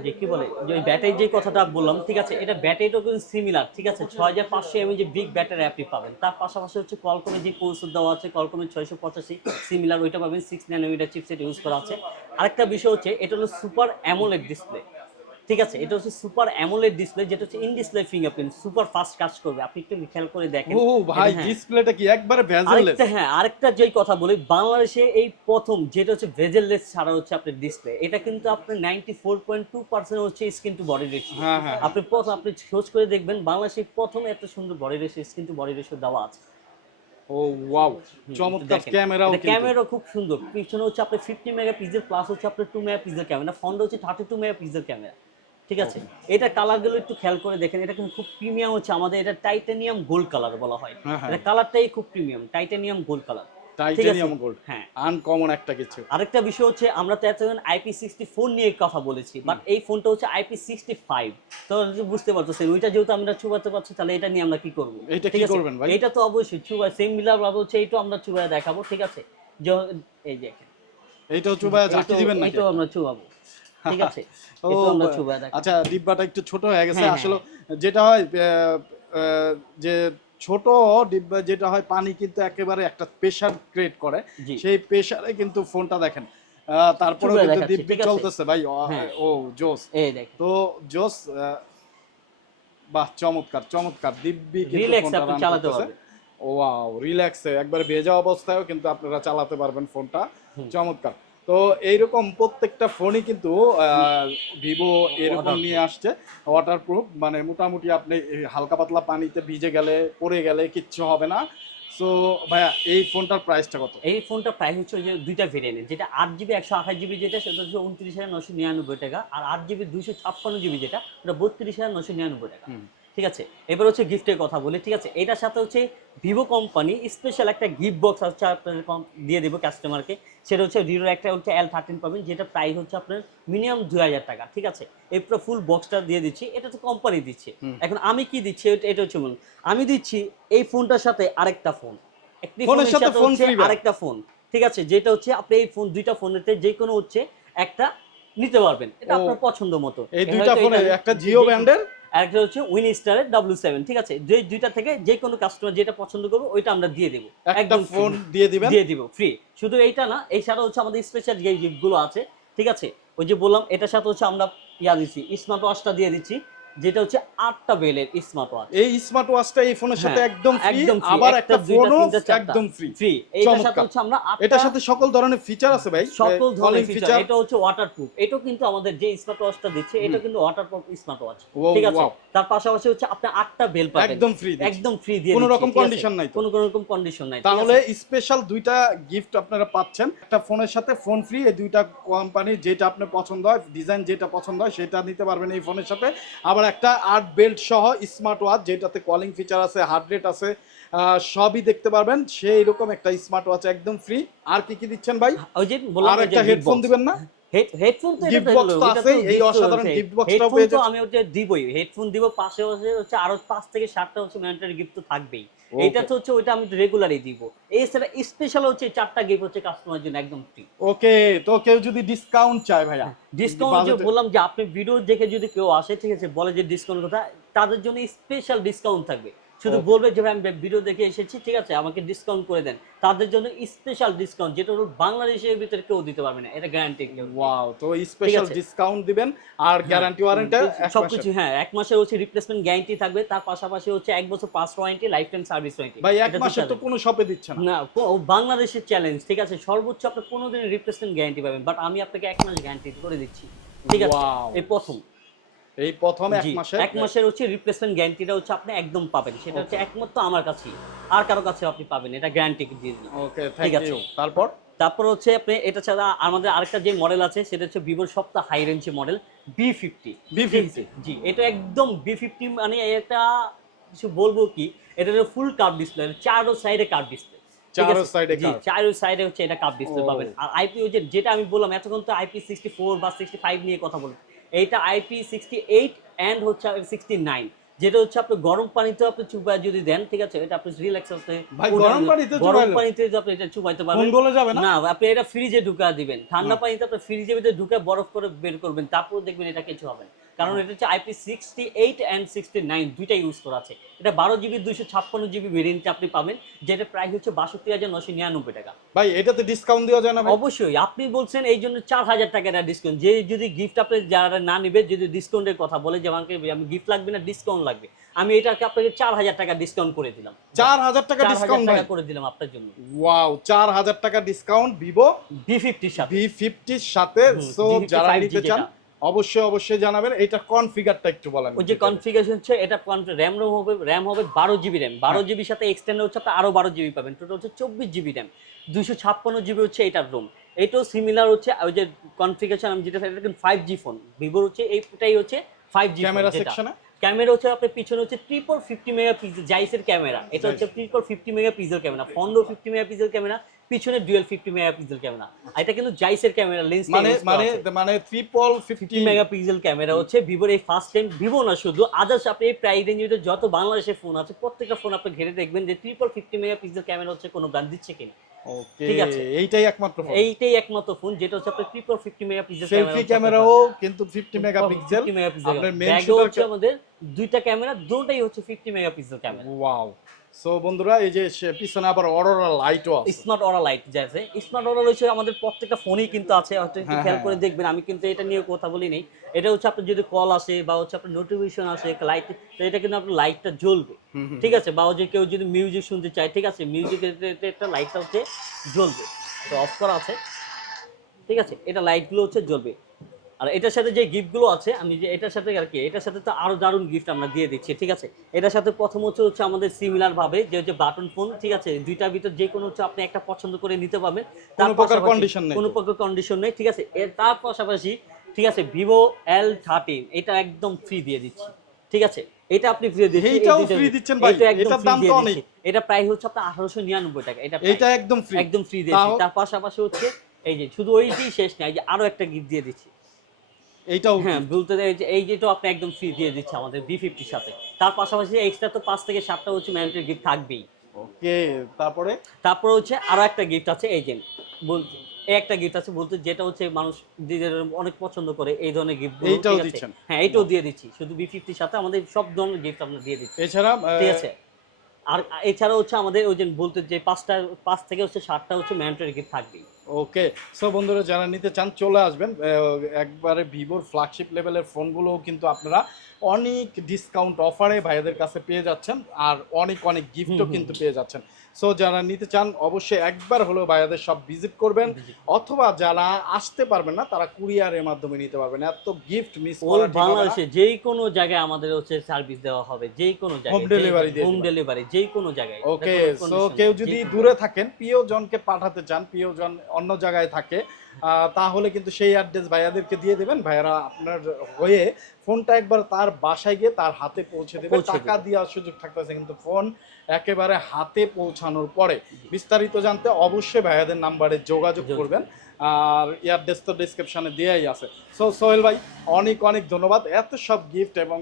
[SPEAKER 1] যে কি বলে, যে ওই ব্যাটারির যে কথাটা বললাম, ঠিক আছে, এটা ব্যাটারিটাও কিন্তু সিমিলার ঠিক আছে, ছয় হাজার পাঁচশো এমএ বিগ ব্যাটারি আপনি পাবেন। তার পাশাপাশি হচ্ছে কলকমের যে প্রসেসর দেওয়া আছে কলকমের ছয়শো পঁচাশি সিমিলার ওইটা পাবেন সিক্স ন্যানোমিটার চিপসেট ইউজ করা আছে। আরেকটা বিষয় হচ্ছে, এটা হলো সুপার অ্যামোলেড ডিসপ্লে ঠিক আছে এটা হচ্ছে সুপার অ্যামোলেড ডিসপ্লে যেটা হচ্ছে in display fingerprint super fast কাজ করবে আপনি একটু খেয়াল করে দেখেন।
[SPEAKER 2] ও ভাই
[SPEAKER 1] এটা হ্যাঁ।
[SPEAKER 2] ডিসপ্লেটা কি একবারে
[SPEAKER 1] আরেকটা হ্যাঁ আরেকটা যেই কথা বলি বাংলাদেশে এই প্রথম যেটা হচ্ছে ভেজেললেস ছাড়া হচ্ছে আপনার ডিসপ্লে এটা কিন্তু আপনার ninety four point two percent হচ্ছে স্ক্রিন টু বডি রেশিও
[SPEAKER 2] হ্যাঁ হ্যাঁ।
[SPEAKER 1] আপনি প্রথম আপনি খোঁজ করে দেখবেন বাংলাদেশে প্রথম এত সুন্দর body ratio screen to body ratio দেওয়া আছে।
[SPEAKER 2] ও ওয়াও চমৎকার ক্যামেরাও কিন্তু।
[SPEAKER 1] ক্যামেরা খুব সুন্দর পিছনে হচ্ছে আপনার ফিফটি মেগা পিক্সেল প্লাস হচ্ছে আপনার two mega pixel camera front হচ্ছে thirty two mega pixel camera ঠিক আছে? এটা কালারগুলো একটু খেয়াল করে দেখেন এটা কিন্তু খুব প্রিমিয়াম হচ্ছে আমাদের এটা টাইটানিয়াম গোল্ড কালার বলা হয়।
[SPEAKER 2] হ্যাঁ, হ্যাঁ।
[SPEAKER 1] এটা কালারটাই খুব premium titanium gold colour
[SPEAKER 2] titanium gold
[SPEAKER 1] হ্যাঁ।
[SPEAKER 2] আনকমন একটা কিছু।
[SPEAKER 1] আরেকটা বিষয় হচ্ছে আমরা তো এতক্ষণ আইপি সিক্সটি ফোর নিয়ে কথা বলেছি বাট এই ফোনটা হচ্ছে আইপি সিক্সটি ফাইভ তো বুঝতে পারতেছেন ওইটা যেহেতু আমরা চুবাতে পারছি তাহলে এটা নিয়ে আমরা কি করব? ঠিক
[SPEAKER 2] কি করবেন ভাই?
[SPEAKER 1] এটা তো অবশ্যই চুবা সেম মিলার ভাবে হচ্ছে এইটা আমরা চুবায় দেখাবো ঠিক আছে? যে এই দেখেন।
[SPEAKER 2] ভাই দিবেন না
[SPEAKER 1] আমরা চুবাবো। ঠিক আছে?
[SPEAKER 2] ও আচ্ছা ডিব্বাটা একটু ছোট হয়ে গেছে।
[SPEAKER 1] হ্যাঁ,
[SPEAKER 2] আসলে যেটা হয় আহ, আহ, যে ছোট ডিব্বা যেটা হয় পানি কিন্তু একেবারে একটা প্রেসার ক্রিয়েট করে। সেই প্রেসারে কিন্তু ফোনটা দেখেন।
[SPEAKER 1] চুবায়
[SPEAKER 2] কিন্তু দিব্যি চলতেছে ভাই। ও-
[SPEAKER 1] হ্যাঁ।
[SPEAKER 2] জোস।
[SPEAKER 1] এই দেখেন।
[SPEAKER 2] তো জোস বাহ চমৎকার চমৎকার। দিব্যি কিন্তু
[SPEAKER 1] রিল্যাক্স
[SPEAKER 2] ফোনটা
[SPEAKER 1] আপনি চালাতে
[SPEAKER 2] ওয়াও রিল্যাক্সে একবার ভেজা অবস্থায়ও কিন্তু আপনারা চালাতে পারবেন ফোনটা চমৎকার। তো এইরকম প্রত্যেকটা ফোনই কিন্তু ভিভো এরকম নিয়ে আসছে ওয়াটারপ্রুফ মানে মোটামুটি আপনি হালকা পাতলা পানিতে ভিজে গেলে পড়ে গেলে কিচ্ছু হবে না। সো ভাইয়া এই ফোনটার প্রাইসটা কত?
[SPEAKER 1] এই ফোনটা প্রাইস হচ্ছে যে দুইটা ভেরিয়েন্ট যেটা আট জিবি একশো আঠাশ জিবি যেটা সেটা হচ্ছে উনত্রিশ হাজার নশো নিরানব্বই টাকা আর আট জিবি দুইশো ছাপ্পান্ন জিবি যেটা ওটা বত্রিশ হাজার নশো নিরানব্বই টাকা। ঠিক আছে? এবার হচ্ছে গিফটের কথা বলি ঠিক আছে? এটার সাথে হচ্ছে ভিভো কোম্পানি স্পেশাল একটা গিফট বক্স হচ্ছে আপনাদের দিয়ে দেবো কাস্টমারকে সেটা হচ্ছে ভিভোর একটা হচ্ছে এল থার্টিন পাবেন যেটা প্রাইস হচ্ছে আপনার মিনিমাম দুই হাজার টাকা ঠিক আছে? এই পুরো ফুল বক্সটা দিয়ে দিচ্ছি এটা তো কোম্পানি দিচ্ছে। এখন আমি কি দিচ্ছি এটা- এটা হচ্ছে বলুন আমি দিচ্ছি এই ফোনটার সাথে আরেকটা ফোন একটি
[SPEAKER 2] ফোনের সাথে ফোন।
[SPEAKER 1] আরেকটা ফোন ঠিক আছে? যেটা হচ্ছে আপনি এই ফোন দুইটা ফোনেতে যে কোনো হচ্ছে একটা নিতে পারবেন। এটা আপনার পছন্দ মতো।
[SPEAKER 2] এই দুইটা ফোনে একটা জিও ব্র্যান্ডের
[SPEAKER 1] আর একটা হচ্ছে উইন স্টারের ডাব্লিউ সেভেন ঠিক আছে? যে দুইটা থেকে যে কোনো কাস্টমার যেটা পছন্দ করবে ওইটা আমরা দিয়ে দেবো। একদম
[SPEAKER 2] ফোন দিয়ে দিবেন?
[SPEAKER 1] দিয়ে দিব ফ্রি শুধু এইটা না এই সাথে হচ্ছে আমাদের স্পেশাল যে গিফটগুলো আছে ঠিক আছে? ওই যে বললাম এটার সাথে হচ্ছে আমরা ইয়া দিচ্ছি স্মার্ট ওয়াচটা দিয়ে দিচ্ছি। যেটা হচ্ছে আটটা বেলের স্মার্ট ওয়াচ
[SPEAKER 2] এই স্মার্ট ওয়াচটা এই ফোনের সাথে
[SPEAKER 1] হ্যাঁ,
[SPEAKER 2] একদম ফ্রি আবার
[SPEAKER 1] একটা,
[SPEAKER 2] ফোনও একদম ফ্রি
[SPEAKER 1] ফ্রি এইটার সাথে হচ্ছে আমরা আটটা
[SPEAKER 2] এটার সাথে সকল ধরনের ফিচার আছে ভাই
[SPEAKER 1] সকল ধরনের ফিচার এটা হচ্ছে ওয়াটারপ্রুফ এটাও কিন্তু আমাদের যে স্মার্ট ওয়াচটা দিচ্ছে এটা কিন্তু ওয়াটারপ্রুফ স্মার্ট ওয়াচ ঠিক আছে? তার পাশাপাশি হচ্ছে আপনি আটটা বেল পাবেন।
[SPEAKER 2] একদম ফ্রি
[SPEAKER 1] একদম ফ্রি দিয়ে
[SPEAKER 2] কোনো রকম condition নাই
[SPEAKER 1] কোনো কোনো রকম কন্ডিশন নাই
[SPEAKER 2] তাহলে স্পেশাল দুইটা গিফট আপনারা পাচ্ছেন। একটা ফোনের সাথে ফোন ফ্রি এই দুইটা কোম্পানি যেটা আপনার পছন্দ হয় ডিজাইন যেটা পছন্দ হয় সেটা নিতে পারবেন এই ফোনের সাথে। আবার একটা আর্ট বেল্ট সহ স্মার্ট ওয়াচ যেটাতে কলিং ফিচার আছে হার্ট রেট আছে আহ, সবই দেখতে পারবেন। সেই রকম একটা স্মার্ট ওয়াচ একদম ফ্রি আর কি কি দিচ্ছেন ভাই? আর একটা হেডফোন দিবেন না?
[SPEAKER 1] হেডফোন তো
[SPEAKER 2] Gift
[SPEAKER 1] এটা
[SPEAKER 2] তো আছেই, এই অসাধারণ
[SPEAKER 1] হচ্ছে। হেডফোন
[SPEAKER 2] পেয়ে
[SPEAKER 1] তো আমি ওটা দিবই। হেডফোন দিব পাশে পাশে হচ্ছে আরও পাঁচ থেকে সাতটা হচ্ছে ম্যান্ডেটরি গিফট তো থাকবেই। এটা তো হচ্ছে ওইটা আমি রেগুলারই দিব। এছাড়া স্পেশাল হচ্ছে চারটা গিফট হচ্ছে কাস্টমারের জন্য একদম ফ্রি
[SPEAKER 2] ওকে তো কেউ যদি ডিসকাউন্ট চায় ভাইয়া
[SPEAKER 1] ডিসকাউন্ট যে বললাম যে আপনি ভিডিও দেখে যদি কেউ আসে ঠিক আছে বলে যে ডিসকাউন্ট কথা তাদের জন্য স্পেশাল ডিসকাউন্ট থাকবে। শুধু বলবে যে ভাই আমি ভিডিও দেখে এসেছি ঠিক আছে আমাকে ডিসকাউন্ট করে দেন। তাদের জন্য স্পেশাল ডিসকাউন্ট যেটা হলো বাংলাদেশের ভিতরে কেউ দিতে পারবে না এটা গ্যারান্টি
[SPEAKER 2] ওয়াও তো স্পেশাল ডিসকাউন্ট দিবেন আর গ্যারান্টি ওয়ারেন্টি
[SPEAKER 1] সবকিছু হ্যাঁ এক মাসের হচ্ছে রিপ্লেসমেন্ট গ্যারান্টি থাকবে তার পাশাপাশি হচ্ছে এক বছর plus warranty life time service warranty
[SPEAKER 2] ভাই এক মাসের তো কোনো শপে দিচ্ছে না।
[SPEAKER 1] না বাংলাদেশের চ্যালেঞ্জ ঠিক আছে সর্বোচ্চ আপনি পনেরো দিনের রিপ্লেসমেন্ট গ্যারান্টি পাবেন বাট আমি আপনাকে এক মাস গ্যারান্টি করে দিচ্ছি। ঠিক আছে. এই প্রথম।
[SPEAKER 2] এই প্রথম এক মাসে
[SPEAKER 1] এক মাসের হচ্ছে রিপ্লেসমেন্ট গ্যারান্টিটা হচ্ছে আপনি একদম পাবেন। সেটা হচ্ছে একমাত্র আমার কাছেই। আর কারও কাছে আপনি পাবেন এটা গ্যারান্টি দিয়ে দিলাম।
[SPEAKER 2] ওকে
[SPEAKER 1] ঠিক আছে।
[SPEAKER 2] তারপর?
[SPEAKER 1] তারপর হচ্ছে আপনি এটা ছাড়া আমাদের আরেকটা যে মডেল আছে সেটা হচ্ছে ভিভোর সবটা হাই রেঞ্জের মডেল বি ফিফটি
[SPEAKER 2] B50
[SPEAKER 1] জি এটা একদম বি ফিফটি মানে এটা কিছু বলব কি এটা ফুল কার্ভ ডিসপ্লে চারো সাইডে কার্ভ ডিসপ্লে
[SPEAKER 2] চারো এ
[SPEAKER 1] জি চারো সাইডে হচ্ছে এটা কার্ভ ডিসপ্লে পাবেন। আর আইপি যেটা আমি বললাম এতক্ষণ তো আইপি সিক্সটি ফোর বা সিক্সটি ফাইভ নিয়ে কথা বললাম। এইটা আইপি সিক্সটি এইট অ্যান্ড হচ্ছে সিক্সটি নাইন যেটা হচ্ছে আপনি গরম পানিতে আপনি চুপায় যদি দেন ঠিক আছে? এটা আপনি রিল্যাক্স হতে
[SPEAKER 2] গরম পানিতে
[SPEAKER 1] গরম পানিতে যদি আপনি এটা চুপাইতে
[SPEAKER 2] পারেন
[SPEAKER 1] পারবেন
[SPEAKER 2] গলে যাবে না?
[SPEAKER 1] না আপনি এটা ফ্রিজে ঢুকা দিবেন। ঠান্ডা পানিতে আপনি ফ্রিজে ভিতরে ঢুকে বরফ করে বের করবেন তারপর দেখবেন এটা কিছু হবে না। কারণ এটা হচ্ছে IP sixty eight and sixty nine দুইটা ইউজ করা আছে। এটা বারো জিবি দুইশো ছাপ্পান্ন জিবি ভেরিয়েন্ট আপনি পাবেন যেটা প্রাইস হচ্ছে বাষট্টি হাজার নশো নিরানব্বই টাকা।
[SPEAKER 2] ভাই এটাতে ডিসকাউন্ট দেওয়া যায় না
[SPEAKER 1] অবশ্যই আপনি বলছেন এই জন্য চার হাজার টাকা এটা ডিসকাউন্ট যে যদি গিফট আপনি যারা না নেবে যদি ডিসকাউন্টের কথা বলে যে আমাকে আমি গিফট লাগবে না ডিসকাউন্ট লাগবে। আমি এটাকে আপনাকে চার হাজার টাকা ডিসকাউন্ট করে দিলাম।
[SPEAKER 2] চার হাজার টাকা ডিসকাউন্ট
[SPEAKER 1] করে দিলাম আপনার জন্য।
[SPEAKER 2] ওয়াও চার হাজার টাকা ডিসকাউন্ট ভিভো
[SPEAKER 1] ভি ফিফটির সাথে।
[SPEAKER 2] ভি ফিফটির সাথে। সো যারা নিতে চান অবশ্যই অবশ্যই জানাবেন। এটা কনফিগারটা একটু বলেন।
[SPEAKER 1] ওই যে কনফিগারেশন হচ্ছে এটা র্যাম রোম হবে র্যাম হবে বারো জিবি র্যাম বারো জিবির সাথে এক্সটেন্ড হচ্ছে আপনি আরও বারো জিবি পাবেন। টোটাল হচ্ছে চব্বিশ জিবি র্যাম দুইশো ছাপ্পান্ন জিবি হচ্ছে এটার রোম এটাও সিমিলার হচ্ছে ওই যে কনফিগারেশন আমি যেটা এটা ফাইভ জি ফোন ভিভোর হচ্ছে এইটাই হচ্ছে ফাইভ জি
[SPEAKER 2] ক্যামেরা সেকশনে
[SPEAKER 1] ক্যামেরা হচ্ছে আপনার পিছনে হচ্ছে ট্রিপল ফিফটি মেগা পিক্সেল জাইসের ক্যামেরা এটা হচ্ছে triple fifty mega pixel camera ফন্ডো fifty mega pixel camera পিছনে dual fifty mega pixel camera এটা কিন্তু জাইসের ক্যামেরা লেন্স
[SPEAKER 2] মানে মানে মানে triple
[SPEAKER 1] fifty
[SPEAKER 2] fifty
[SPEAKER 1] megapixel camera হচ্ছে ভিভোর এই ফার্স্ট টাইম ভিভো না শুধু আদার্স আপনি এই প্রাইস রেঞ্জে যত বাংলাদেশের ফোন আছে প্রত্যেকটা ফোন আপনি ঘিরে দেখবেন যে ট্রিপল ফিফটি মেগাপিক্সেল ক্যামেরা হচ্ছে কোনো ব্র্যান্ড দিচ্ছে কিনা।
[SPEAKER 2] ওকে
[SPEAKER 1] ঠিক আছে।
[SPEAKER 2] এইটাই একমাত্র ফোন
[SPEAKER 1] এইটাই একমাত্র ফোন যেটা হচ্ছে আপনার ট্রিপল ফিফটি মেগাপিক্সেল
[SPEAKER 2] সেলফি ক্যামেরাও কিন্তু 50 মেগাপিক্সেল আপনার shooter
[SPEAKER 1] হচ্ছে আমাদের দুইটা ক্যামেরা দুটোই হচ্ছে fifty megapixel camera
[SPEAKER 2] wow so বন্ধুরা এই যে পিছনে আবার অরোরা লাইটও আছে।
[SPEAKER 1] স্মার্ট অরা লাইট যাচ্ছে স্মার্ট অরা হচ্ছে আমাদের প্রত্যেকটা ফোনেই কিন্তু আছে হয়তো একটু
[SPEAKER 2] হ্যাঁ,
[SPEAKER 1] খেয়াল
[SPEAKER 2] হ্যাঁ।
[SPEAKER 1] করে দেখবেন। আমি কিন্তু এটা নিয়ে কথা বলি নেই এটা হচ্ছে আপনার যদি কল আসে বা হচ্ছে আপনার নোটিফিকেশন আসে লাইট তো এটা কিন্তু আপনার লাইটটা জ্বলবে। ঠিক আছে? বা যে কেউ যদি মিউজিক শুনতে চায় ঠিক আছে? মিউজিকের একটা লাইটটা হচ্ছে জ্বলবে। তো অফ করা আছে। ঠিক আছে? এটা লাইটগুলো হচ্ছে জ্বলবে। আর এটার সাথে যে গিফটগুলো আছে আমি যে এটার সাথে আর কি এটার সাথে তো আরও দারুণ গিফট আমরা দিয়ে দিচ্ছি ঠিক আছে? এটার সাথে প্রথম হচ্ছে হচ্ছে আমাদের সিমিলার ভাবে যে হচ্ছে বাটন ফোন ঠিক আছে? দুইটার ভিতর যে কোনো হচ্ছে আপনি একটা পছন্দ করে নিতে পারবেন। তার
[SPEAKER 2] প্রকার condition নেই
[SPEAKER 1] কোনো প্রকার কন্ডিশন নেই ঠিক আছে? এর তার পাশাপাশি ঠিক আছে? ভিভো এল থার্টিন এটা একদম ফ্রি দিয়ে দিচ্ছি ঠিক আছে? এটা আপনি ফ্রি দিচ্ছি এই
[SPEAKER 2] এইটাও
[SPEAKER 1] দুইটা-
[SPEAKER 2] free দিচ্ছেন ভাই, এটার দাম তো অনেক।
[SPEAKER 1] এটা প্রাইস হচ্ছে আপনার আঠারোশো নিরানব্বই টাকা। এটা price।
[SPEAKER 2] একদম ফ্রি
[SPEAKER 1] একদম ফ্রি দিয়েছি তার পাশাপাশি হচ্ছে এই যে শুধু ওইটাই শেষ না এই যে আরও একটা গিফট দিয়ে দিচ্ছি।
[SPEAKER 2] এইটাও
[SPEAKER 1] হ্যাঁ বলতে চাই যে এই যেটা আপনি একদম ফ্রি দিয়ে দিচ্ছে আমাদের বি ফিফটির সাথে। তার পাশাপাশি এক্সট্রা তো পাঁচ থেকে সাতটা হচ্ছে ম্যান্ডেটরি গিফট থাকবেই।
[SPEAKER 2] ওকে তারপরে?
[SPEAKER 1] তারপর হচ্ছে আরও একটা গিফট আছে এই যে বলতে এই একটা গিফট আছে বলতে যেটা হচ্ছে মানুষ নিজের অনেক পছন্দ করে এই ধরনের গিফট
[SPEAKER 2] এইটাও দিচ্ছেন?
[SPEAKER 1] হ্যাঁ এইটাও দিয়ে দিচ্ছি শুধু বি ফিফটির সাথে আমাদের সব ধরনের গিফট আমরা দিয়ে দিচ্ছি।
[SPEAKER 2] এছাড়া
[SPEAKER 1] ঠিক আছে? আর এছাড়া হচ্ছে আমাদের ওই যে বলতে যে পাঁচটা পাঁচ থেকে হচ্ছে সাতটা হচ্ছে ম্যান্ডেটরি গিফট থাকবেই।
[SPEAKER 2] ওকে সো বন্ধুরা যারা নিতে চান চলে আসবেন। একবারে ভিভোর ফ্ল্যাগশিপ লেভেলের ফোনগুলোও কিন্তু আপনারা অনেক ডিসকাউন্ট অফারে ভাইয়াদের কাছে পেয়ে যাচ্ছেন। আর অনেক অনেক গিফটও। কিন্তু পেয়ে যাচ্ছেন। সো যারা নিতে চান অবশ্যই একবার হলেও ভাইয়াদের সব ভিজিট করবেন। অথবা যারা আসতে পারবেন না তারা কুরিয়ারের মাধ্যমে নিতে পারবেন। এত গিফট মিস
[SPEAKER 1] বাংলাদেশে যেই কোনো জায়গায় আমাদের হচ্ছে সার্ভিস দেওয়া হবে যেই কোনো জায়গায়
[SPEAKER 2] delivery দিয়ে
[SPEAKER 1] হোম ডেলিভারি যেই কোনো জায়গায়।
[SPEAKER 2] ওকে সো কেউ যদি দূরে থাকেন প্রিয়জনকে পাঠাতে চান প্রিয়জন অন্য জায়গায় থাকে আহ, তাহলে কিন্তু সেই অ্যাড্রেস ভাইয়াদেরকে দিয়ে দেবেন। ভাইয়ারা আপনার হয়ে ফোনটা একবার তার বাসায় গিয়ে তার হাতে পৌঁছে দেবে। টাকা। দেওয়ার সুযোগ থাকতেছে কিন্তু ফোন একেবারে হাতে পৌঁছানোর পরে বিস্তারিত জানতে অবশ্যই ভাইয়াদের নাম্বারে যোগাযোগ। করবেন আর অ্যাড্রেস তো ডিসক্রিপশনে দেওয়াই আছে সো সোহেল ভাই অনেক অনেক ধন্যবাদ। এত সব গিফট এবং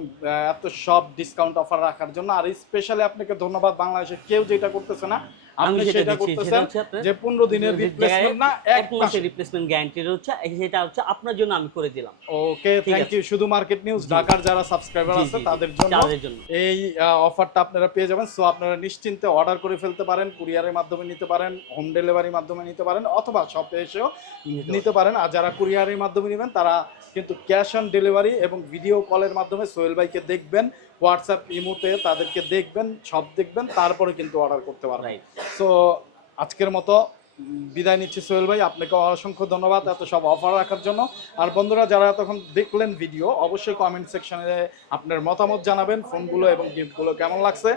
[SPEAKER 2] এত সব ডিসকাউন্ট অফার রাখার জন্য। আর স্পেশালি আপনাকে ধন্যবাদ বাংলাদেশে কেউ যেটা করতেছে না আপনি সেটা করতেছেন যে পনেরো দিনের রিপ্লেসমেন্ট না এক
[SPEAKER 1] মাসের রিপ্লেসমেন্ট গ্যারান্টি হচ্ছে সেটা হচ্ছে আপনার জন্য আমি করে দিলাম।
[SPEAKER 2] ওকে থ্যাংক ইউ শুধু মার্কেট নিউজ ঢাকার যারা সাবস্ক্রাইবার আছে তাদের জন্য এই অফারটা আপনারা পেয়ে যাবেন। সো আপনারা নিশ্চিন্তে অর্ডার করে ফেলতে পারেন কুরিয়ারের মাধ্যমে নিতে পারেন হোম ডেলিভারির মাধ্যমে নিতে পারেন অথবা শপে এসেও
[SPEAKER 1] নিতে
[SPEAKER 2] পারেন। আর যারা কুরিয়ারের মাধ্যমে নেবেন তারা কিন্তু ক্যাশ অন ডেলিভারি এবং ভিডিও কলের মাধ্যমে সোহেল ভাইকে দেখবেন হোয়াটসঅ্যাপ ইমোতে তাদেরকে দেখবেন সব দেখবেন তারপরে কিন্তু অর্ডার করতে পারবেন। সো আজকের মতো বিদায় নিচ্ছি সোহেল ভাই, আপনাকে অসংখ্য ধন্যবাদ এত সব অফার রাখার জন্য। আর বন্ধুরা, যারা এতক্ষণ দেখলেন ভিডিও অবশ্যই কমেন্ট সেকশনে আপনার মতামত জানাবেন ফোনগুলো এবং গিফটগুলো কেমন লাগছে।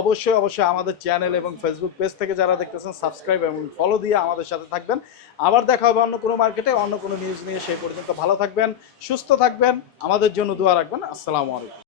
[SPEAKER 2] অবশ্যই অবশ্যই আমাদের চ্যানেল এবং ফেসবুক পেজ থেকে যারা দেখতেছেন সাবস্ক্রাইব এবং ফলো দিয়ে আমাদের সাথে থাকবেন। আবার দেখা হবে অন্য কোনো মার্কেটে অন্য কোনো নিউজ নিয়ে সেই পর্যন্ত ভালো থাকবেন, সুস্থ থাকবেন। আমাদের জন্য দোয়া রাখবেন। আসসালামু আলাইকুম।